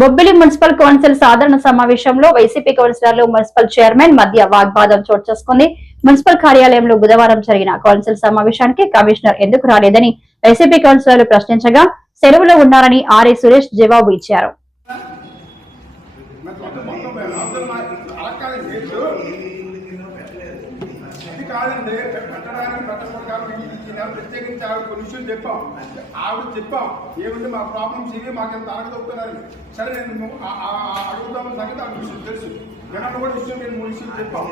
Bobbili municipal council సాధారణ సమావేశంలో YCP కౌన్సిలర్లు మున్సిపల్ చైర్మన్ మధ్య వాగ్వాదం చోటు చేసుకుంది. మున్సిపల్ కార్యాలయంలో బుధవారం జరిగిన కౌన్సిల్ సమావేశానికి కమిషనర్ ఎందుకు రాలేదని వైసీపీ కౌన్సిలర్లు ప్రశ్నించగా సెలవులో ఉన్నారని ఆర్ఏ సురేష్ జవాబు ఇచ్చారు. ఇది కాదండి పెట్టడానికి పెట్టకూడదు కాబట్టి ఈ- ప్రత్యేకించి ఆవిడ కొన్ని విషయం చెప్పాం. ఆవిడ చెప్పాం ఏమిటి మా ప్రాబ్లమ్స్ ఇవి మాకు ఎంత అడగదొక్కుతున్నారని సరే నేను ఆ- ఆ- ఆ అడుగుదామని సంగతి ఆవిడ విషయం తెలుసు. జనాలు కూడా విషయం నేను మూడు విషయం చెప్పాం.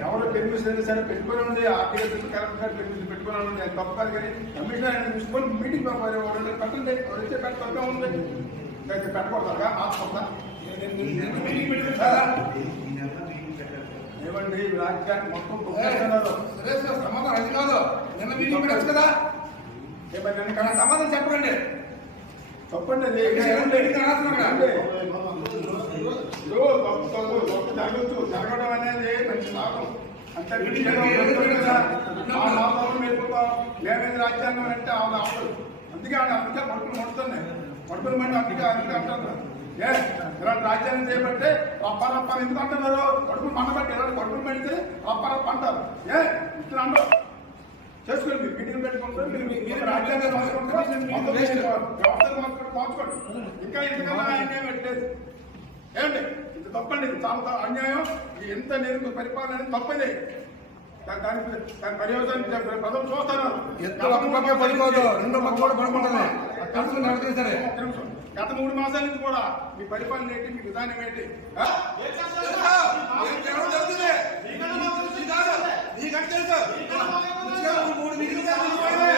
ఎవరు పెర్మిషన్ అయినా సరే పెట్టుకుని ఉంది ఆర్టీఎస్ కలెక్టర్ గారు పెర్మిషన్ పెట్టుకుని ఉంది అది తప్పు కానీ కమిషనర్ ఆయన చూసుకొని మీటింగ్ పంపారు ఎవరైనా పెట్టండి ఎవరైతే పెట్ట ఉంది. అయితే పెట్టకూడదా ఆత్మ మీటింగ్ పెట్టుకుంటారా ఏమండి ఈ రాజ్యాన్ని మొత్తం తొక్కేస్తున్నారు. సురేష్ గారు సమాధానం అది కాదు. నిన్న మీటింగ్ పెట్టచ్చు కదా? ఏమన్నా నన్ను కన- సమాధానం చెప్పండి తప్పండి అది. కదా? జరగచ్చు. జరగడం అనేది మంచి లాభం కదా. వెళ్ళిపోతాం మేమేది రాజ్యాంగం అంటే ఆవిడ అందుకే ఆవిడ అందుకే పడుకుని పడుతున్నాయి పడుకుని మండి అందుకే అందుకే అంటున్నారు ఏ ఇలాంటి రాజ్యాంగం చేయబట్టే రప్పారప్ప ఎందుకు అంటున్నారు? పడుకుని మండబట్టి పడుకుని పెడితే రప్పారప్ప అంటారు. ఏ ఇట్లా అంటారు. చేసుకోండి మీరు మీటింగ్ పెట్టుకుంటారు మీరు మీరు రాజ్యాంగం మార్చుకోండి ఇంకా ఇంతకన్నా ఆయన ఏం పెట్టలేదు? ఏమండి? ఇది తప్పండి. చాలా అన్యాయం. ఎంత నేను పరిపాలన అనేది తప్పదే. చూస్తారు ఎత్తు ఒక పక్కే పడిపోదు. రెండో పక్క కూడా పడుకుంటుంది నడితే సరే. గత మూడు మాసాల నుంచి కూడా మీ పరిపాలన ఏంటి మీ విధానం ఏంటి ఆ? ఏం జరగడం జరుగుతుంది? ఇది కాదు. నీకంటే తెలుసు. ఇదిగో మూడు మీటింగ్లు జరుగుతున్నాయి.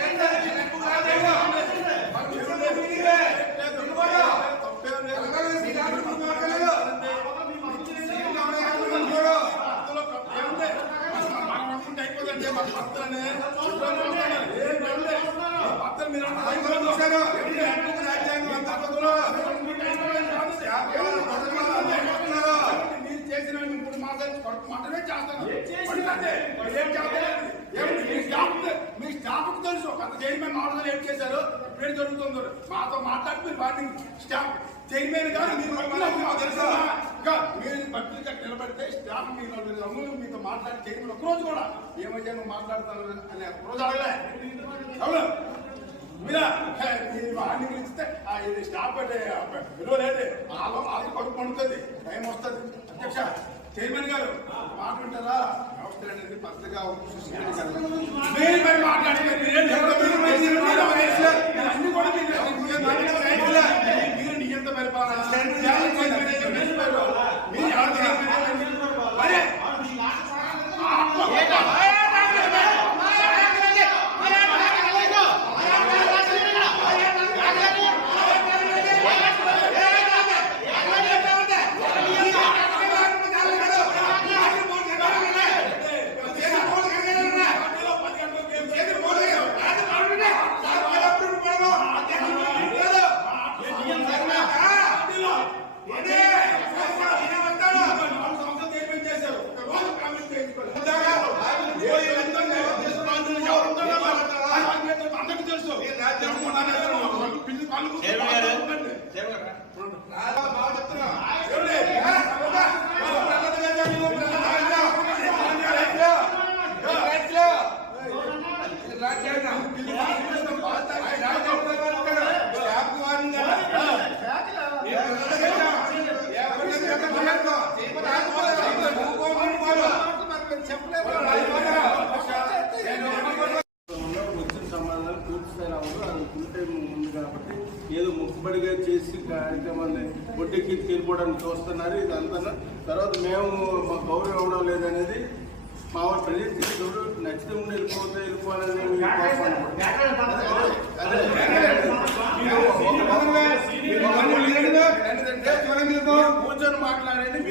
ఏంటది? ఎక్కువ కాదేమో. మరి చూడండి, మూడు మీటింగ్లే. ఇదిగోరా. తప్పేం లేదు. తెలంగాణ సీట్ ఆవిడ గురించి మాట్లాడలేదు. సీట్లు ఆవిడ ఆవిడ చూడు. అందులో తప్పేం లేదు. మనం అనుకుంటే అయిపోదండి మన భర్తలని. ఏం లేదు. భర్తలు మీరు అనుకుంటే ఐదు అయిపోదు. చూశాను. ఏంటి? ఎక్కువ రాజ్యాంగం అంతర్గతంలో. మీరు చేసిన మూడు మాసాలు కొడుకు మాత్రమే చేస్తాను పడుకోండి. ఏం చేస్తారు? ఏమిటి? మీ స్టాఫ్ మీ స్టాఫ్ తెలుసు. గత చైర్మన్ ఆర్డర్ ఏం చేశారు? ఇప్పుడు జరుగుతుందో మాతో మాట్లాడి మీరు వార్నింగ్ స్టాఫ్ చైర్మన్ గారు మీరు తెలుసా? మీరు పట్టుగా నిలబడితే స్టాఫ్ నలుగురు అమ్ములు మీతో మాట్లాడి చైర్మన్ ఒక్కరోజు కూడా ఏమైతే నువ్వు మాట్లాడతాను అనే రోజు అడగలే. అవును. మీరా? మీరు ఇస్తే ఆ ఇది స్టాప్ అంటే విలువ లేదు. వాళ్ళు వాళ్ళు కొడుకు పండుతుంది టైం వస్తుంది. అధ్యక్ష చైర్మన్ గారు మాట్లాడతారా వ్యవస్థ అనేది పద్ధతిగా మీరు మరి మాట్లాడి మీరేం చెప్తారు? మీరు మరి మీరు మరి వయసులో మీరు అన్ని కూడా మీరు మీరు వయసులో మీరు నియంత పరిపాలన త్యాగం చేసిన మీరు పరిపాలన. మీరు ఎవరు చేసిన మరి పార్టీలో పది గంటలకు ఏం చేసి పార్టీలో నాలుగు సంవత్సరాలు చైర్మన్ చేశారు. ఒక రోజు కామెంట్ చేయించుకోలేదు. ఏ విధంగా దేశంలో ఎవరు ఉన్నారో వాళ్ళ అందరికీ తెలుసు. పిల్లి కళ్ళు కూర్చొని చైర్మన్ గారు. ఉండండి. బాగా చెప్తున్నా. ఎవరే? రాజ్యాంగం. స్టాఫ్ వారిని వచ్చిన సంబంధాలు పూర్తి స్థాయి అవ్వదు. అది ఫుల్ టైం ఉంది కాబట్టి ఏదో ముక్కుబడిగా చేసి కార్యక్రమాన్ని ఒడ్డెక్కి తీరిపోవడానికి చూస్తున్నారు ఇదంతా. తర్వాత మేము మా గౌరవం ఇవ్వడం లేదనేది మా వాళ్ళ గౌరవం నచ్చితే ఉండి వెళ్ళిపోతే వెళ్ళిపోవాలని కూర్చొని మాట్లాడండి.